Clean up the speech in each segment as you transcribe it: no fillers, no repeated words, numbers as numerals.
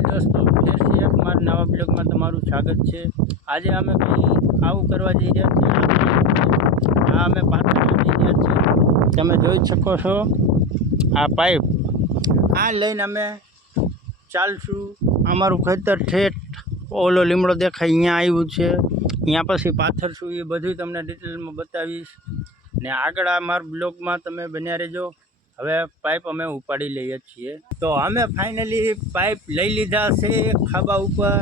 हाय दोस्तों, फिर से एक मारा नवा ब्लॉग में तमारू स्वागत है। आज अमे कहीं आવું કરવા જઈ રહ્યા છીએ। આ અમે પાથરવા જઈ રહ્યા છીએ। તમે જોઈ શકો છો આ પાઇપ આ લઈને અમે ચાલશું। અમારું ખેતર ઠેઠ ઓલો લીમડો દેખાય અહીંયા આવ્યું છે, અહીંયા પછી પાથરશું। એ બધું તમને ડિટેલમાં બતાવીશ ને આગળ આ મારા બ્લોગમાં તમે બન્યા રહેજો। હવે પાઇપ અમે ઉપાડી લઈએ છીએ। તો અમે ફાઇનલી પાઇપ લઈ લીધા છે ખાબા ઉપર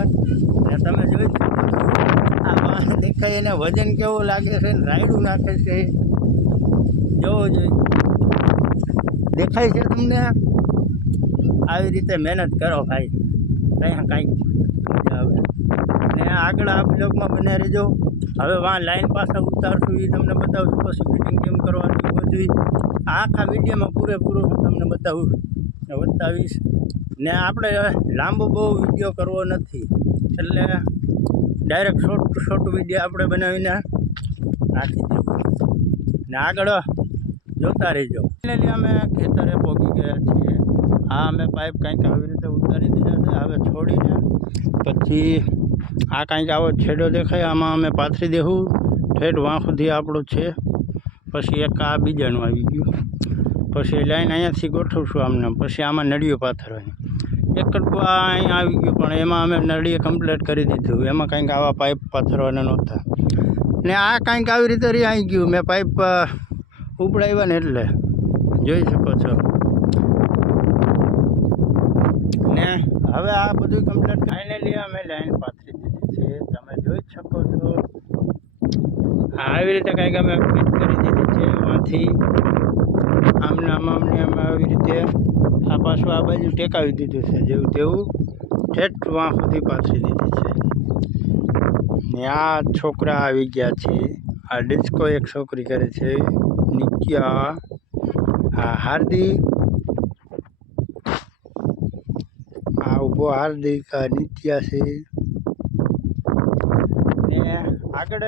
ને તમે જોઈ શકો છો આ વાહન દેખાય એને વજન કેવું લાગે છે ને રાયડું નાખે છે, જોવો જોઈએ દેખાય છે તમને। આવી રીતે મહેનત કરો ભાઈ, કાંઈક મજા આવે ને આગળ આ બ્લોગમાં બન્યા રહેજો। હવે વાં લાઈન પાછા ઉતારશું, એ તમને બતાવશું, પછી ફિટિંગ કેમ કરવાની બધું આખા વિડીયોમાં પૂરેપૂરું હું તમને બતાવીશ ને આપણે લાંબો બહુ વિડીયો કરવો નથી, એટલે ડાયરેક્ટ શોર્ટ વિડીયો આપણે બનાવીને નાખી દઈશું ને આગળ જોતા રહીજો। એટલે અમે ખેતરે પહોંચી ગયા છીએ। આ અમે પાઇપ કંઈક આવી રીતે ઉતારી દીધા છે। હવે છોડીને પછી આ કંઈક આવો છેડો દેખાય, આમાં અમે પાથરી દેવું ઠેઠ વાં સુધી આપણું છે। પછી એક આ બીજાનું આવી ગયું, પછી લાઈન અહીંયાથી ગોઠવશું આમને, પછી આમાં નળીઓ પાથરવાની। એક કટકું આ અહીંયા આવી ગયું, પણ એમાં અમે નળીએ કમ્પ્લીટ કરી દીધું, એમાં કંઈક આવા પાઇપ પાથરવાના નહોતા ને આ કંઈક આવી રીતે આવી ગયું। મેં પાઇપ ઉપડાવ્યા ને એટલે જોઈ શકો છો ને હવે આ બધું કમ્પ્લીટ ફાઇનલી અમે લાઈન પાથરી દીધી છે, તમે જોઈ શકો છો। આવી રીતે કંઈક અમે ફિટ કરી દીધી છે, એમાંથી આમને અમે આવી રીતે આ પાછું આ બાજુ ટેકાવી દીધું છે, જેવું તેવું ઠેઠ વાં સુધી પાથરી દીધી છે ને આ છોકરા આવી ગયા છે। આ ડિસ્કો એક છોકરી કરે છે, નિત્યા, આ હાર્દિક, આ ઊભો હાર્દિક, આ નિત્યા છે ને આગળ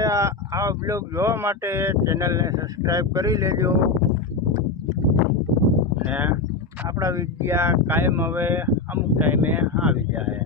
આ બ્લોગ જોવા માટે ચેનલને સબસ્ક્રાઈબ કરી લેજો ને આપણા વિડીયા કાયમ હવે અમુક ટાઈમે આવી જાય।